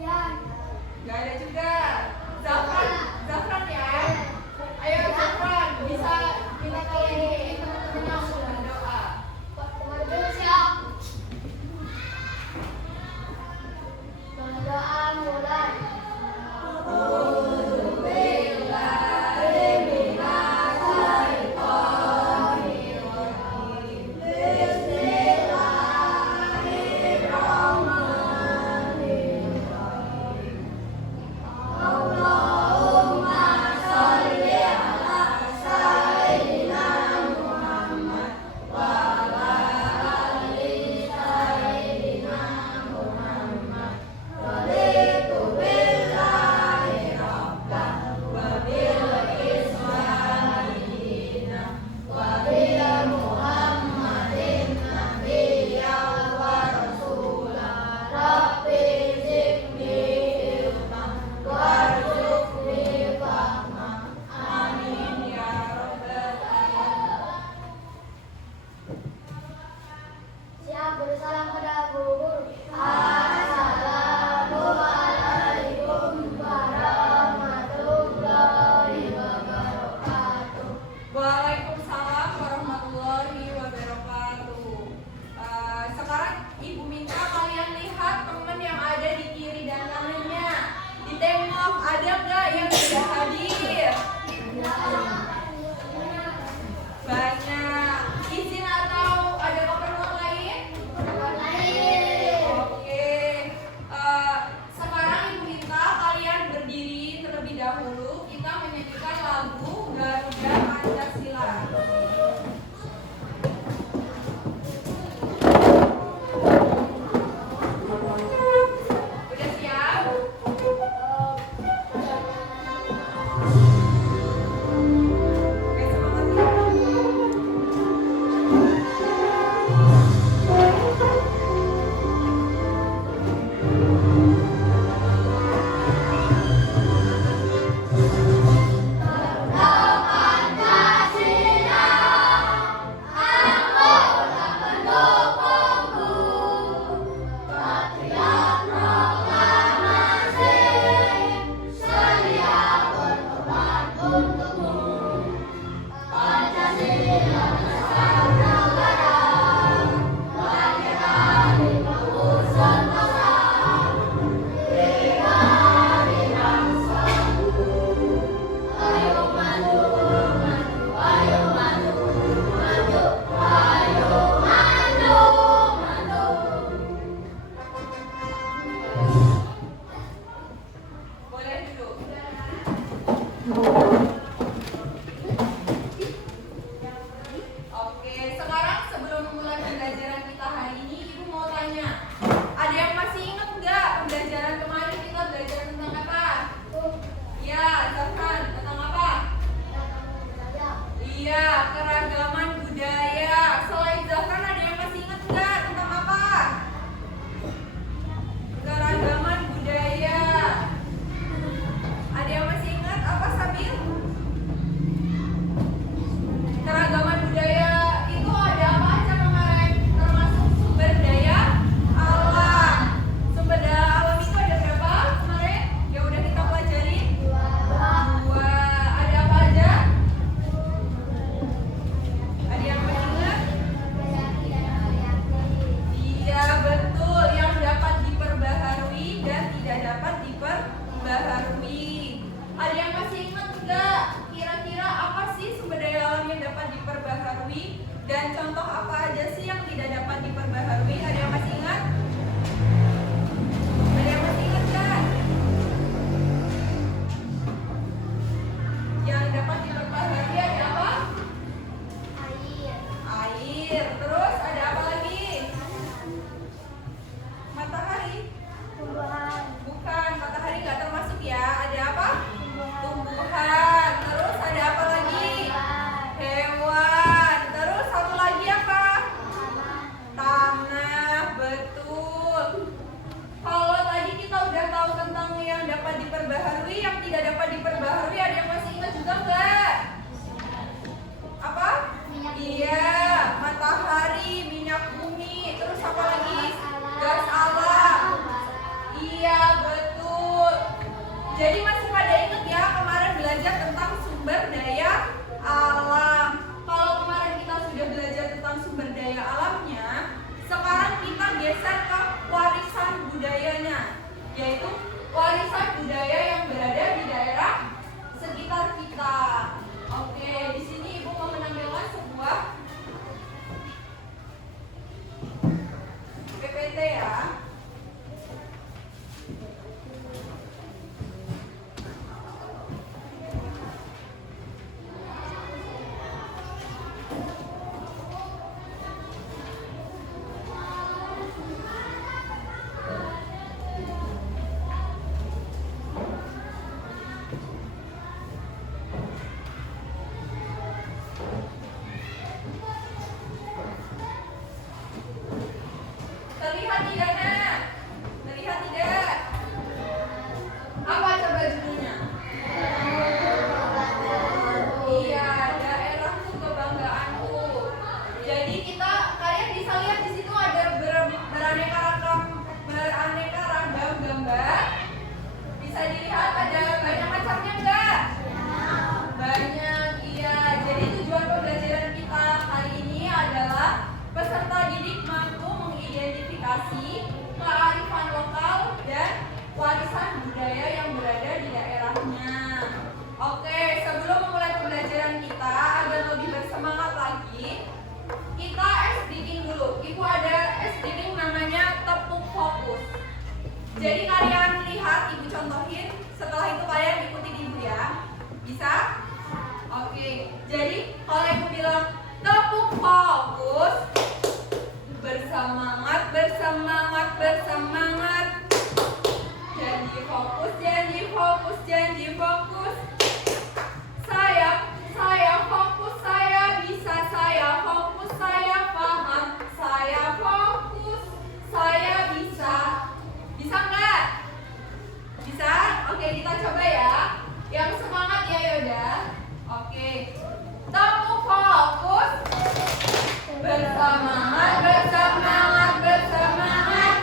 Gak ada juga. Zafran, Zafran ya. Ayo Zafran, bisa minta tolong ini teman-temannya untuk berdoa. Berdoa mulai. Bersalam pada guru. Assalamualaikum warahmatullahi wabarakatuh. Waalaikumsalam warahmatullahi wabarakatuh. Sekarang Ibu minta kalian lihat teman yang ada di kiri dan kanannya. Ditengok, ada nggak yang tidak hadir? Banyak. Izin atau ada keperluan lain? Oke. Sekarang Ibu minta kalian berdiri terlebih dahulu. Kita menyanyikan lagu Garuda Pancasila. Udah siap? Oke, semangat ya. Boleh duduk. Oke, sekarang sebelum memulai pembelajaran kita hari ini, Ibu mau tanya, ada yang masih ingat nggak pembelajaran kemarin kita belajar tentang apa? Iya, Zafran, tentang apa? Iya, keragaman budaya. Selain Zafran, ada yang masih ingat nggak tentang apa? Keragaman budaya. Ada yang masih ingat apa, Sabil? Keragaman budaya itu ada apa aja kemarin? Termasuk sumber daya alam. Sumber daya alam itu ada berapa kemarin? Yang udah kita pelajari? 2. Jadi masih pada ingat ya kemarin belajar tentang sumber daya alam. Kalau kemarin kita sudah belajar tentang sumber daya alamnya, sekarang kita geser ke warisan budayanya, yaitu warisan budaya yang berada di daerah sekitar kita. Oke, di sini Ibu mau menampilkan sebuah PPT ya. Terlihat tidak, Nak? Terlihat tidak? Apa coba judulnya? Iya, daerahku kebanggaanku. Jadi kalian bisa lihat di situ ada beraneka ragam gambar. Bisa dilihat ada banyak macamnya enggak? Banyak, iya. Jadi tujuan pembelajaran kita hari ini adalah peserta didik mampu mengidentifikasi kearifan lokal dan warisan budaya yang berada di daerahnya. Oke, sebelum memulai pembelajaran kita agar lebih bersemangat lagi, kita SDing dulu. Ibu ada SDing namanya tepuk fokus. Jadi kalian lihat, Ibu contohin. Setelah itu kalian ikutin Ibu ya. Bisa? Oke. Jadi kalau Ibu bilang tepuk fokus, bersemangat, bersemangat, bersemangat. Janji fokus, janji fokus, janji fokus. Saya fokus, saya bisa, saya fokus, saya paham, saya fokus, saya bisa. Bisa nggak? Bisa? Oke, kita coba ya. Yang semangat ya Yoda. Oke. Tepuk fokus. Bersemangat, bersemangat, bersemangat.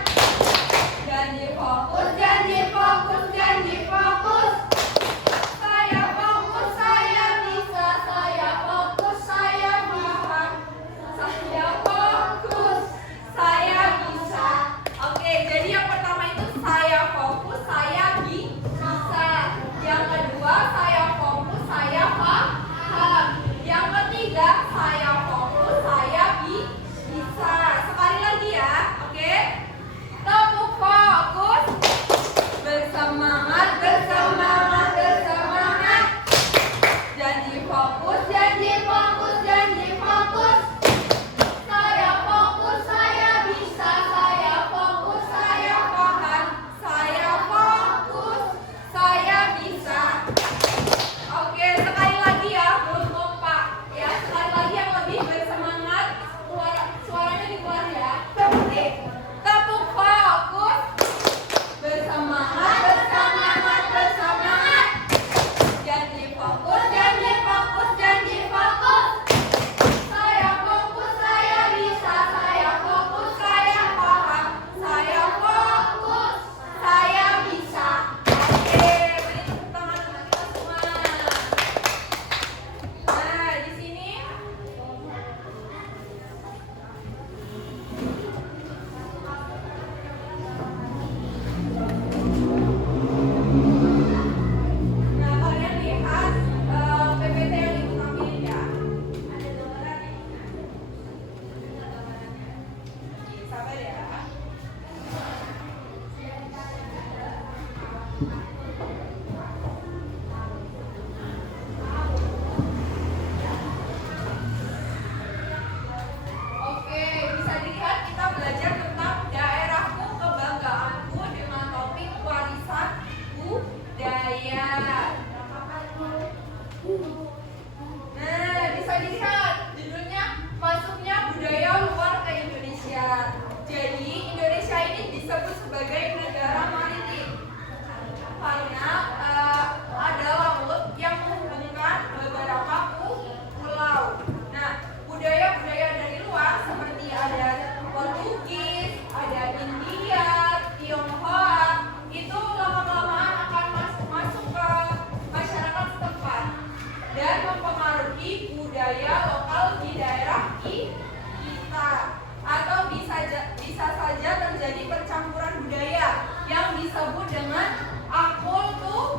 disebut dengan akulturasi.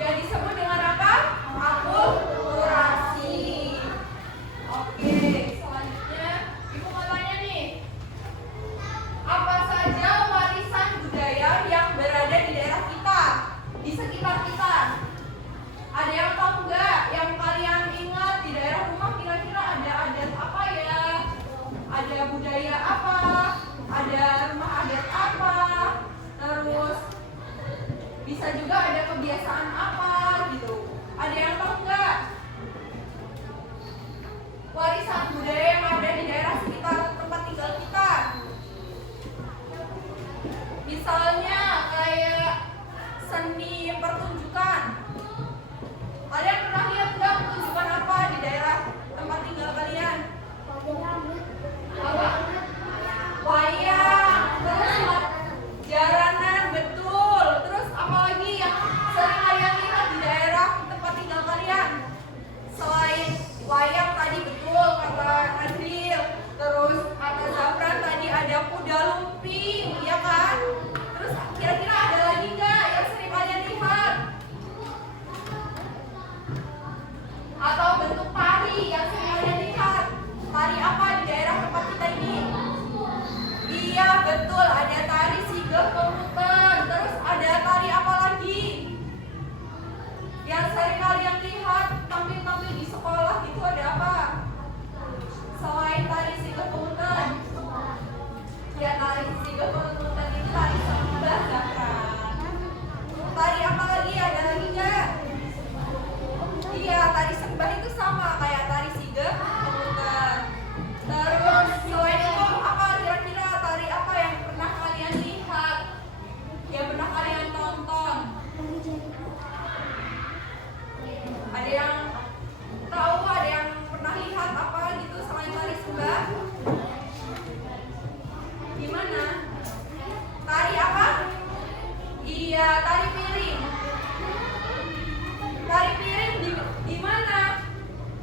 Yang disebut dengan apa? Akulturasi. Oke, selanjutnya Ibu mau tanya nih. Apa saja warisan budaya yang berada di daerah kita, di sekitar kita? Ada yang tahu nggak? Yang kalian ingat di daerah rumah kira-kira ada adat apa ya? Ada budaya apa? Ada rumah adat apa? Terus bisa juga ada kebiasaan apa gitu. Ada yang tahu nggak? Warisan budaya yang ada di daerah sekitar tempat tinggal kita. Misalnya kayak seni pertunjukan. Ada yang pernah lihat nggak pertunjukan apa di daerah tempat tinggal kalian? Apa? Wayang, terus jaranan, betul. Terus apalagi yang sering kalian lihat di daerah tempat tinggal kalian? Selain wayang tadi betul kata Nadil, terus kata Zafran tadi ada kuda lumping, ya kan? Terus kira-kira ada lagi nggak yang sering kalian lihat? Atau bentuk tari yang sering kalian lihat? Tari apa di daerah tempat kita ini? Iya betul, ada tari sigap komuter. Terus ada tari apa lagi? Yang sering kalian lihat tampil-tampil di sekolah itu ada apa? Selain tari sigap komuter. Ya tari sigap komuter itu tari sembah Zafran. Tari apa lagi? Ada lagi nggak? Iya, tari sembah itu sama kayak tari sigap komuter. Terus selain itu apa kira-kira tari apa yang pernah kalian lihat? Yang pernah kalian tonton? Ada yang tahu, ada yang pernah lihat apa gitu selain tari sembah? Gimana? Tari apa? Iya, tari piring. Tari piring di mana?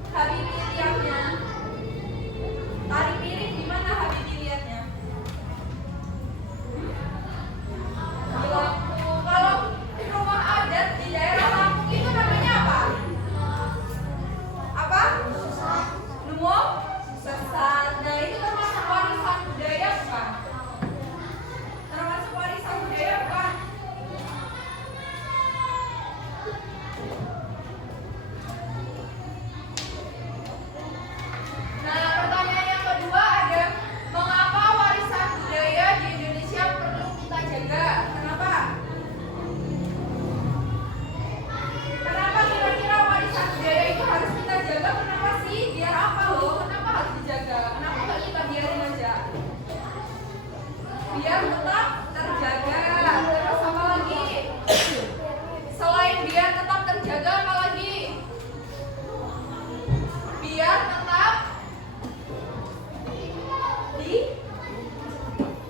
Habibi lihatnya. Tari piring di mana Habibi lihatnya? Di Lampung. Kalau rumah adat di daerah Lampung itu namanya apa? Apa? Lumut? Sesat. Nah itu termasuk warisan budaya bukan? Termasuk warisan budaya bukan? Nah, pertanyaan yang kedua ada, mengapa warisan budaya di Indonesia perlu kita jaga? Kenapa? Kenapa kira-kira warisan budaya itu harus kita jaga? Kenapa sih? Biar apa loh? Kenapa harus dijaga? Kenapa nggak kita biarin aja? Biar tetap terjaga. Terus apa lagi? Selain biar tetap terjaga, apa lagi? Biar tetap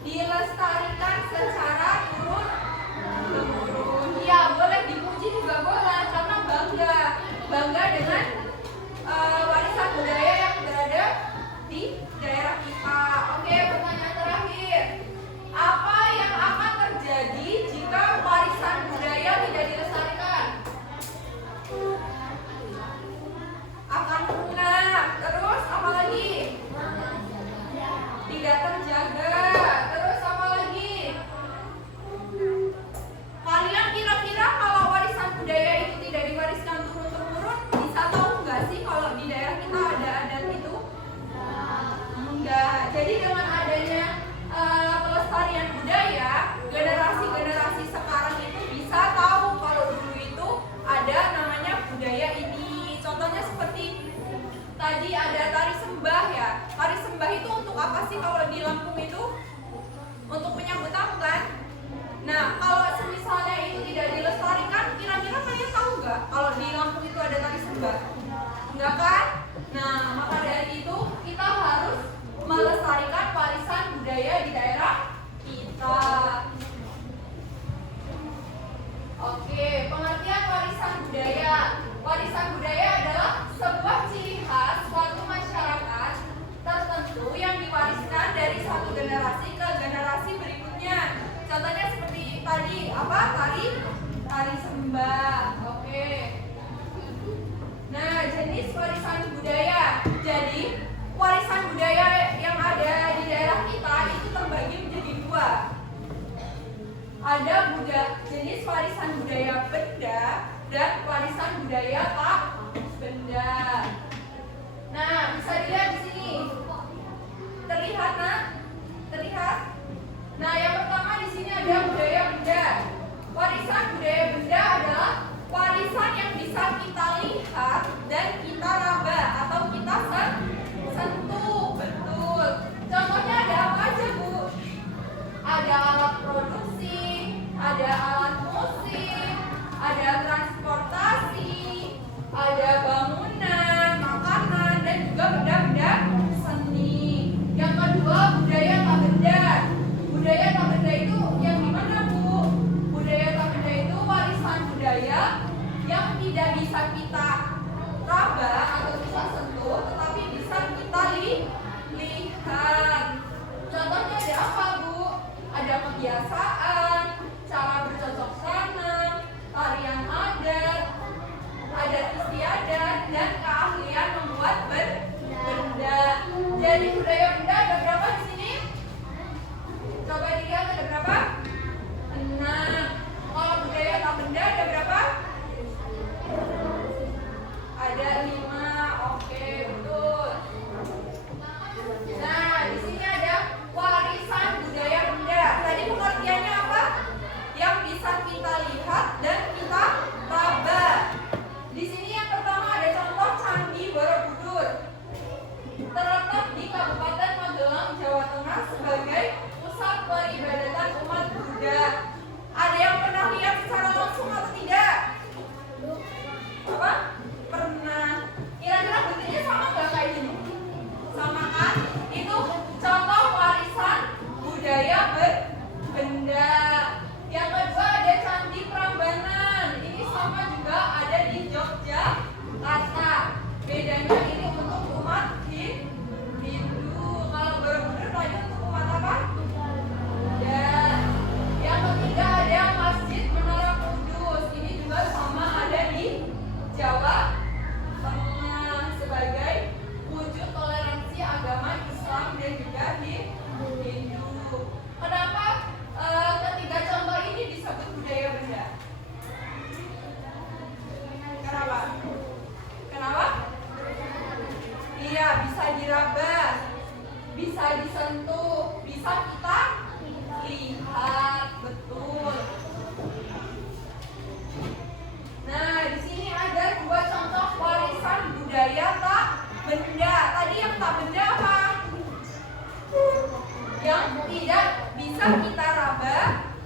dilestarikan secara turun-temurun. Ya boleh dipuji juga boleh, karena bangga dengan warisan budaya yang berada di daerah kita. Oke, pertanyaan terakhir, apa yang akan terjadi apa? Tari sembah. Oke. Nah, jenis warisan budaya. Jadi, warisan budaya yang ada di daerah kita itu terbagi menjadi dua. Ada jenis warisan budaya benda dan warisan budaya tak benda. Nah, bisa dilihat di sini. Terlihat, Nak? Terlihat? Nah, yang pertama di sini ada budaya benda. Warisan budaya benda adalah warisan yang bisa kita lihat dan kita raba atau kita sentuh. Betul. Contohnya ada apa aja, Bu? Ada alat produksi, ada alat musik, ada transportasi, ada bangunan, makanan, dan juga benda-benda seni. Yang kedua, budaya tak benda. Budaya tak benda itu yang gimana, Bu? Budaya tak benda itu warisan budaya yang tidak bisa kita raba atau bisa sentuh, tetapi bisa kita lihat. Contohnya ada apa, Bu? Ada kebiasaan, cara bercocok tanam, tarian adat, adat istiadat, dan keahlian membuat benda. Jadi budaya benda ada berapa di sini? Coba dilihat ada berapa? 6. Kalau budaya tak benda ada berapa? Ada 5. Oke, betul. Nah, di sini ada warisan budaya benda. Tadi pengertiannya apa? Yang bisa kita lihat dan kita raba. Di sini yang pertama ada contoh Candi Borobudur. Terletak di Kabupaten Magelang, Jawa Tengah sebagai pusat peribadatan umat Buddha. Ada yang pernah lihat secara langsung atau tidak? Apa? Pernah. Kira-kira bentuknya sama nggak kayak gini? Sama kan? Itu contoh warisan budaya benda. Yang kedua ada Candi Prambanan. Ini sama juga ada di Yogyakarta. Bedanya ini untuk umat Hindu. Kalau Borobudur tadi untuk umat apa? Dan yang ketiga ada Masjid Menara Kudus. Ini juga sama ada di Jawa Tengah sebagai wujud toleransi agama Islam dan juga Hindu. Kenapa ketiga contoh ini disebut budaya benda? Kenapa? Kenapa? Iya, bisa diraba, bisa disentuh, bisa kita lihat, betul. Nah, di sini ada dua contoh warisan budaya tak benda. Tadi yang tak benda apa? Yang tidak bisa kita raba,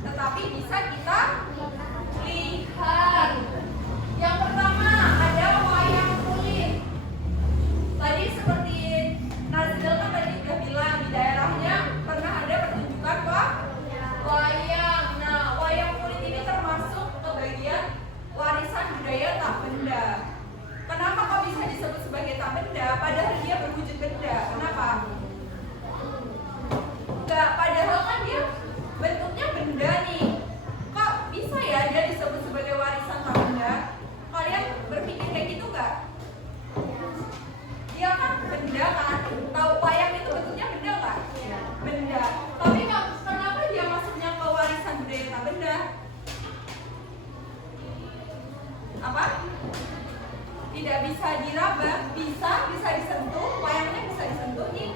tetapi bisa kita lihat. Yang pertama ada wayang kulit. Tadi seperti Nazil kan tadi udah bilang di daerahnya pernah ada pertunjukan wayang. Nah, wayang kulit ini termasuk ke bagian warisan budaya tak benda. Kenapa kok bisa disebut sebagai tak benda? Padahal dia berwujud benda. Kenapa? Enggak, padahal kan dia bentuknya benda nih. Kok bisa ya dia disebut sebagai warisan tak benda? Kalian berpikir kayak gitu nggak? Dia kan benda kan? Tahu wayang itu bentuknya benda nggak? Benda. Tapi kenapa dia masuknya ke warisan budaya tak benda? Apa? Tidak bisa diraba, bisa disentuh, wayangnya bisa disentuh nih.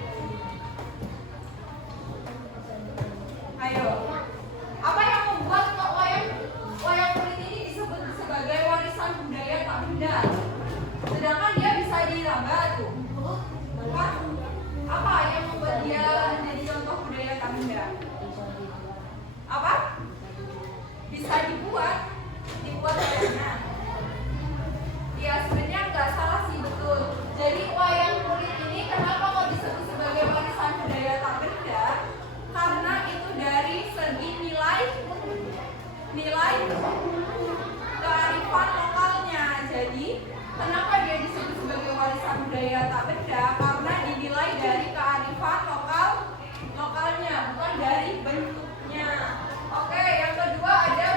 Ayo, apa yang membuat kok wayang kulit ini disebut sebagai warisan budaya tak benda? Sedangkan dia bisa diraba tuh. Apa yang membuat dia jadi contoh budaya tak benda? Apa? Bisa dibuat wayangnya. Ya sebenarnya nggak salah sih, betul. Jadi wayang kulit ini kenapa kok disebut sebagai warisan budaya tak benda? Karena itu dari segi nilai kearifan lokalnya. Jadi kenapa dia disebut sebagai warisan budaya tak benda? Karena dinilai dari kearifan lokalnya, bukan dari bentuknya. Oke, yang kedua ada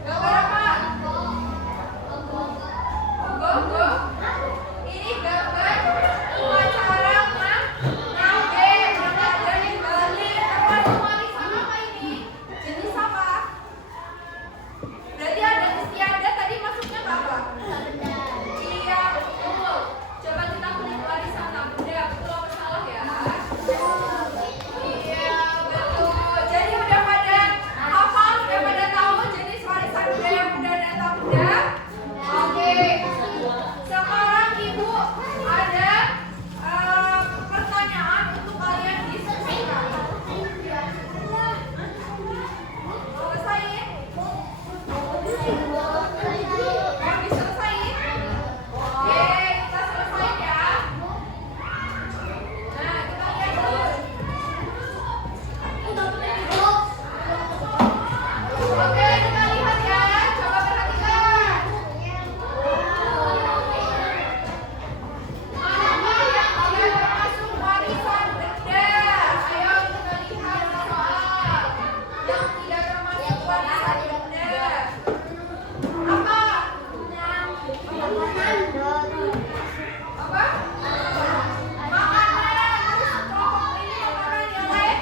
Gambar apa? Go. Ini gambar upacara ngambe yang ada di Bali. Termasuk warisan apa ini? Jenis apa? Berarti ada istiadat tadi masuknya ke apa? Iya, betul. Coba kita klik warisan anak bunda. Betul apa salah ya? Iya, betul. Jadi udah pada hafal, udah pada tahu jenis warisan budaya bunda dan tak bunda? Oke. Sekarang ibu ada pertanyaan untuk kalian diskusikan. Selesaiin? Mau diselesain? Oke, kita selesai ya. Nah, kita lihat dulu. Oke, kita lihat ya. Coba perhatikan. Manakah yang tidak termasuk warisan benda? Ayo kita lihat soal yang tidak termasuk warisan benda. Apa? Apa? Makanan. Terus kelompok ini makanan yang lain?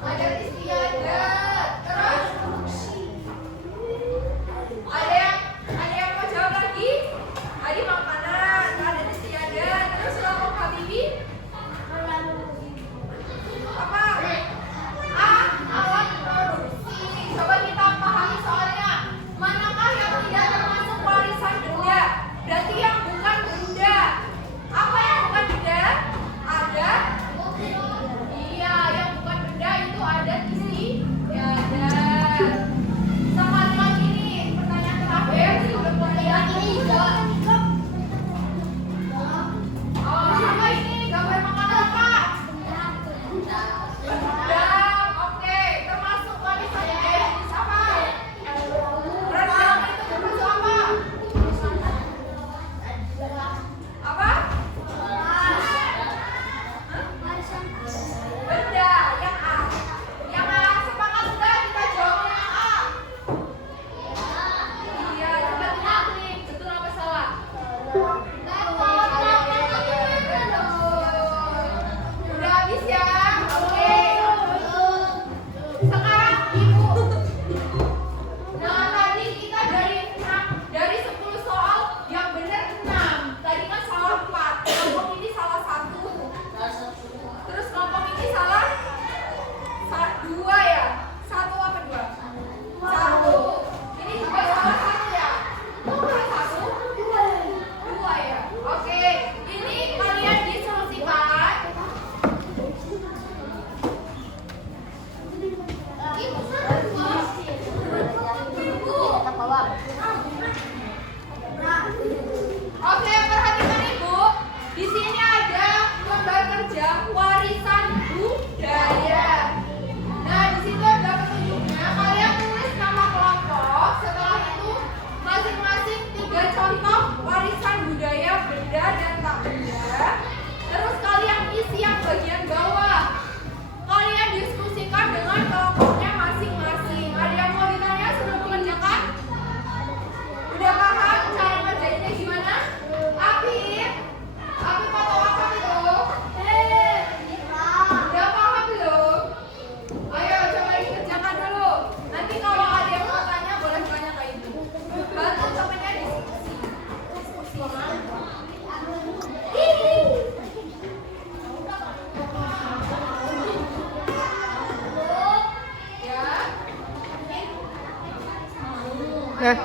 Ada istiadat. Terus ada yang mau jawab lagi? Ada makanan, ada istiadat. Terus kelompok Habibi? Apa? Alat produksi. Coba kita pahami soalnya. Manakah yang tidak termasuk warisan benda? Berarti yang bukan benda. Apa yang bukan benda? Ada. Iya, yang bukan benda itu ada istiadat. Sekali lagi nih, pertanyaan terakhir. Udah mulai lagi juga. Oh, apa ini? Gambar makanan apa? Rendang. Oke, termasuk warisan budaya jenis apa? Rendang itu termasuk apa? Apa? Benda. Yang A. Yang A. Sepakat sudah kita jawabnya yang A. Iya, coba kita klik. Betul apa salah? Udah habis ya? Oke. Sekarang ibu. Nah, tadi kita dari 10 soal yang benar 6. Tadi kan salah 4. Kelompok ini salah 1. Terus kelompok ini salah 2 ya? 1 apa 2? 1. Ini juga salah 1 ya? Salah 1? 2 ya? Oke. Ini kalian disolusikan. Oke, perhatikan ibu. Di sini ada lembar kerja warisan budaya. Nah, di situ ada petunjuknya. Kalian tulis nama kelompok. Setelah itu masing-masing 3 contoh warisan budaya benda dan tak benda. Terus kalian isi yang bagian bawah. Kalian diskusikan dengan kelompoknya masing-masing. Ada yang mau ditanya sebelum mengerjakan? Udah paham cara ngerjainnya gimana? Apip atau apa itu? Udah paham belum? Ayo coba dikerjakan dulu. Nanti kalau ada yang mau tanya boleh tanya ke ibu. Bantu temennya diskusi. Ya.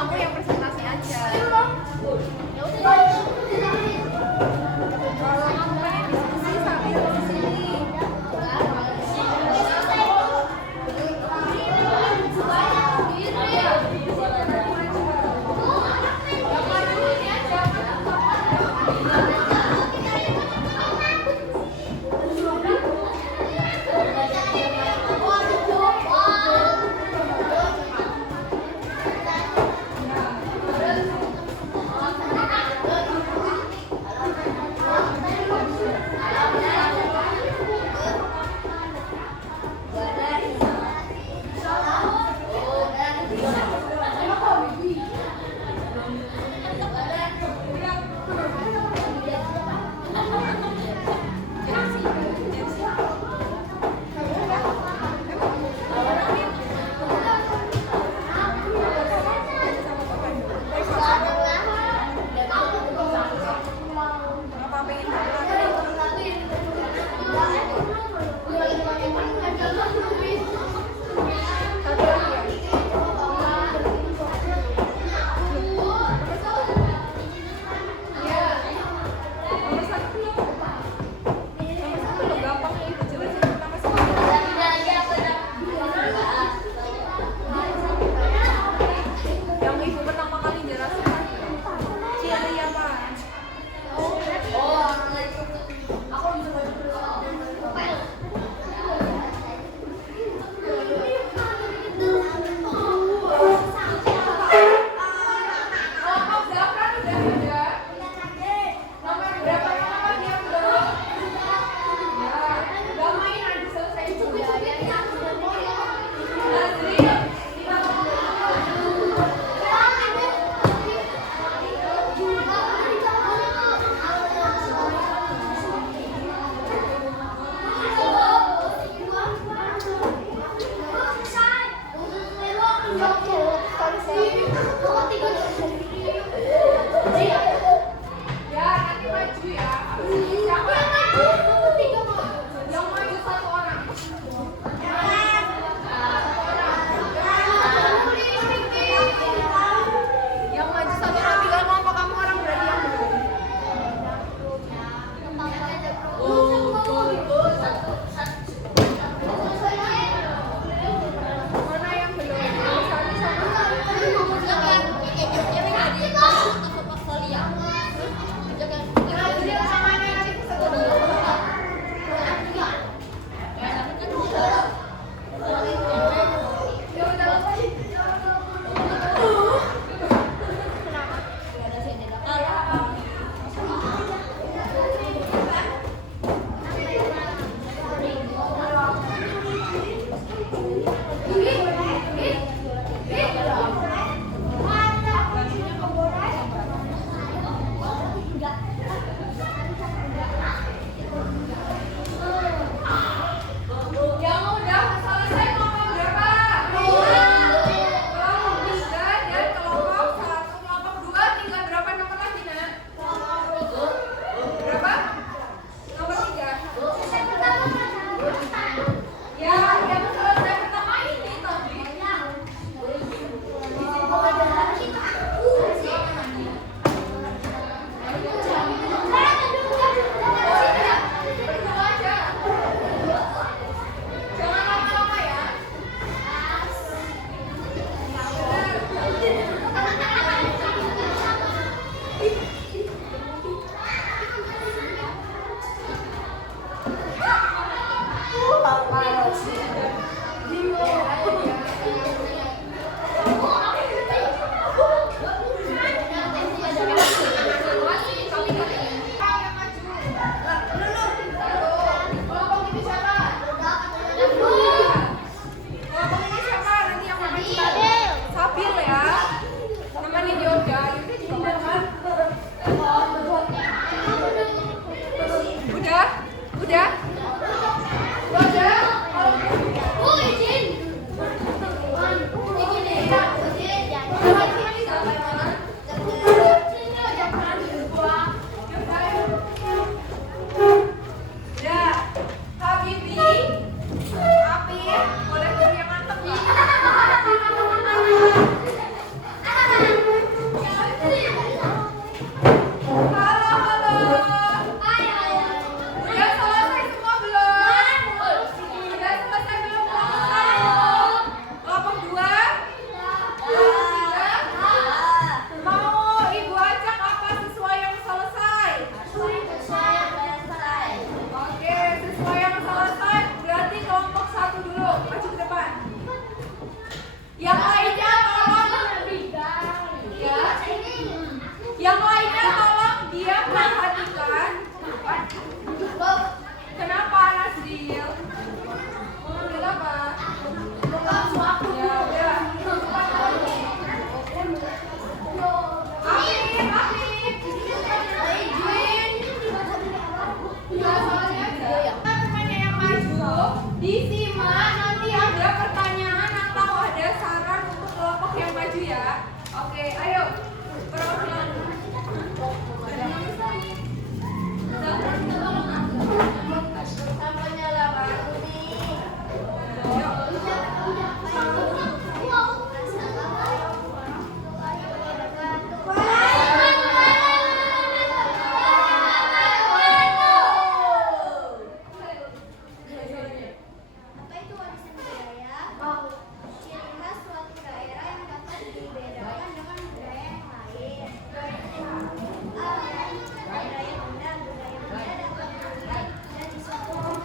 kamu yang presentasi aja. Ya udah. Kalau kamu pengen diskusi sambil di sini. Gambar dulu ini aja. Oke, ayo. Perwakilan. Sama nyala aku nih. Apa itu warisan budaya? Ciri khas suatu daerah yang dapat dibedakan dengan budaya yang lain. A. Budaya benda dapat dilihat dan disentuh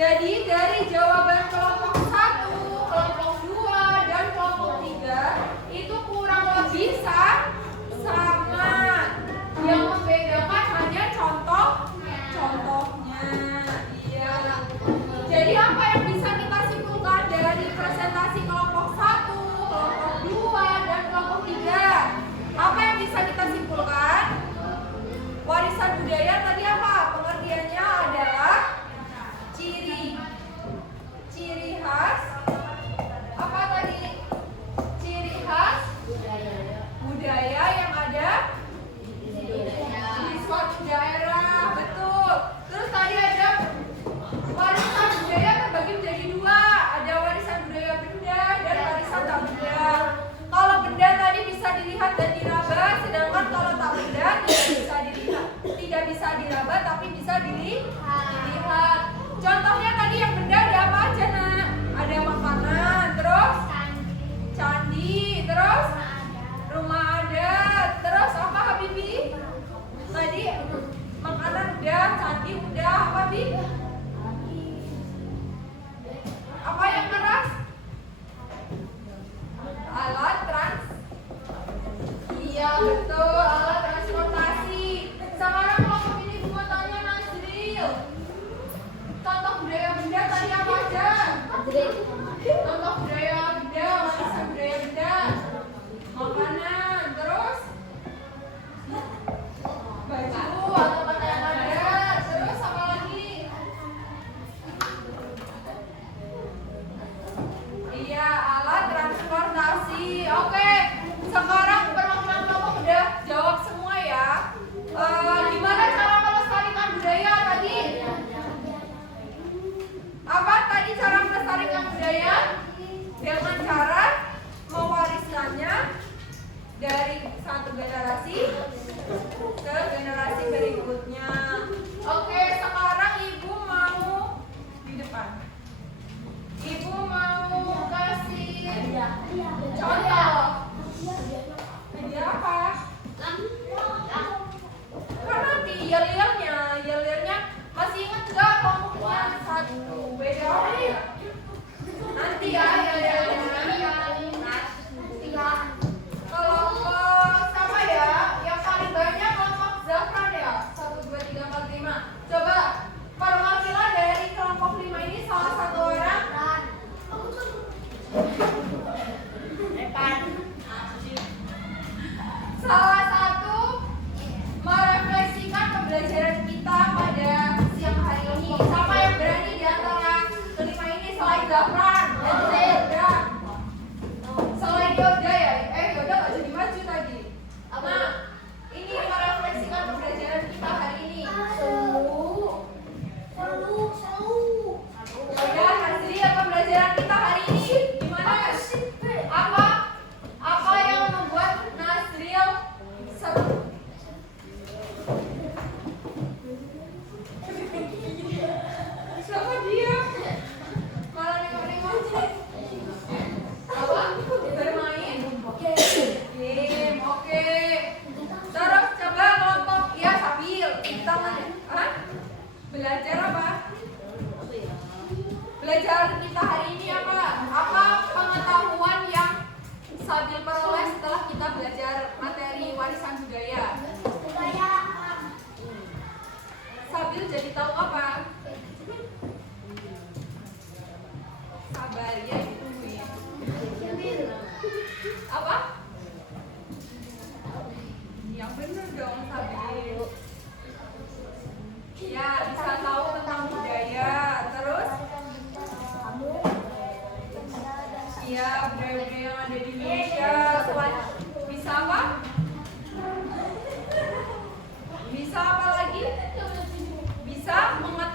Jadi dari jawaban kelompok 1, kelompok 2, dan kelompok 3 itu kurang lebih sama. Yang membedakan hanya contohnya. Iya. Jadi apa yang bisa kita simpulkan dari presentasi kelompok 1, kelompok 2, dan kelompok 3? Apa yang bisa kita simpulkan? Warisan budaya tadi apa? Pengertiannya adalah ciri khas. Apa tadi? Ciri khas budaya yang ada di suatu daerah. Betul. Terus tadi ada warisan budaya terbagi menjadi 2. Ada warisan budaya benda dan warisan tak benda. Kalau benda tadi bisa dilihat dan diraba, sedangkan kalau tak benda tidak bisa diraba tapi bisa dilihat. Contohnya tadi yang benda ada apa aja, Nak? Ada makanan, terus candi, terus rumah adat, terus apa, Habibi? Tadi makanan udah, candi udah, apa, Bi? Apa yang keras? Alat iya betul, alat transportasi. Sekarang kelompok ini gua tanya Nazril. Contoh budaya benda tadi apa aja? Contoh budaya benda, warisan budaya benda, makanan, terus baju atau pakaian adat, terus apa lagi? Iya, alat transportasi. Oke, sekarang perwakilan kelompok udah jawab semua ya. Gimana cara melestarikan budaya tadi? Apa tadi cara melestarikan budaya? Dengan cara mewariskannya dari satu generasi ke generasi berikutnya. Oke, sekarang Ibu mau di depan. Ibu mau kasih contoh. Media apa? Kan nanti yel-yelnya masih ingat nggak kelompoknya 1? Beda apa ya? Nanti ya yel-yelnya. Kelompok sama ya, yang paling banyak kelompok Zafran ya. 1, 2, 3, 4, 5. Coba perwakilan dari kelompok 5 ini salah satu orang. Salah satu merefleksikan pembelajaran kita pada siang hari ini. Siapa yang berani di antara kelima ini selain Zafran? Yoda. Selain Yoda ya? Yoda gak jadi maju tadi. Nah, ini merefleksikan pembelajaran kita hari ini. Yoda, Nazril, pembelajaran kita hari ini gimana? Apa yang membuat Nazril seru? Siapa dia? Malah nengok-nengok. Apa? Bermain? Game, oke. Terus coba kelompok, ya sambil kita belajar apa? Belajar kita hari ini apa? Apa pengetahuan yang Sabil peroleh setelah kita belajar materi warisan budaya? Sabil jadi tahu apa? Sabar ya, ditungguin. Apa? Yang bener dong, Sabil. Ya, bisa tahu tentang budaya. Terus? Iya, budaya-budaya yang ada di Indonesia. Bisa apa? Bisa apa lagi? Bisa mengetahui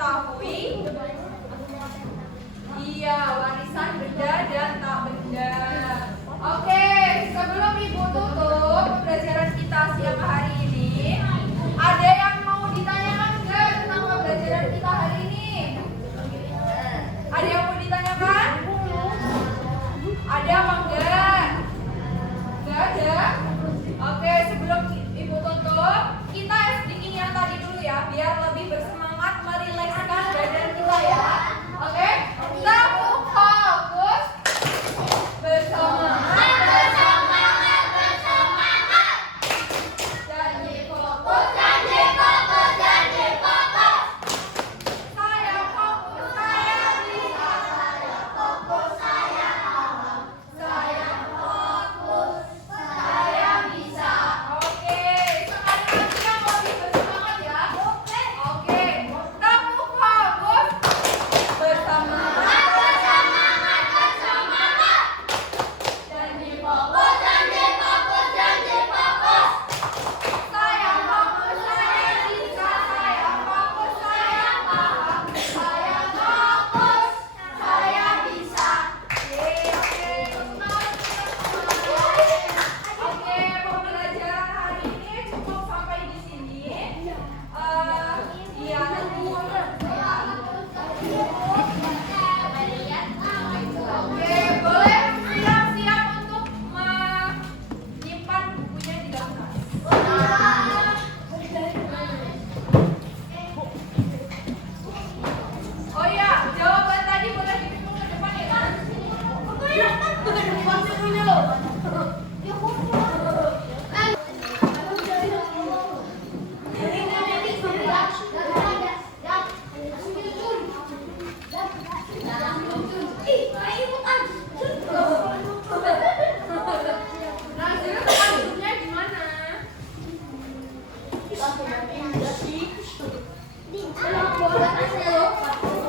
Udah gitu ya,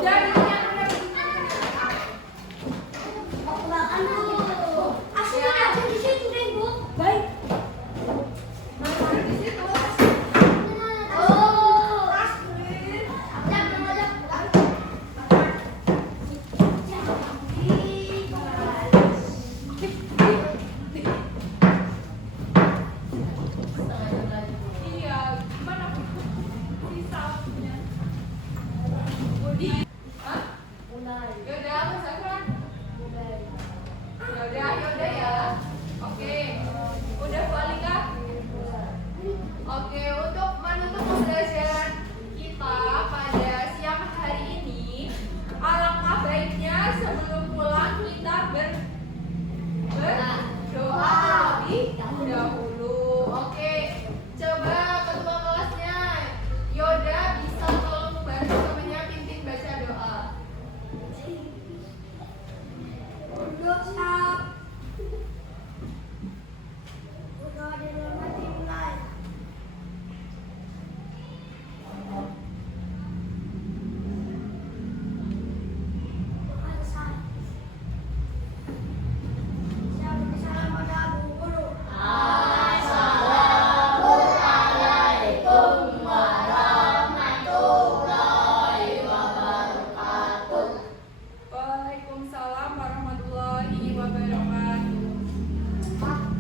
udah. Mau makan tuh. Aslinya aja di situ deh, Bu. Baik. Masih di situ. Oh. Astrid. Iya, gimana sisanya? Budi.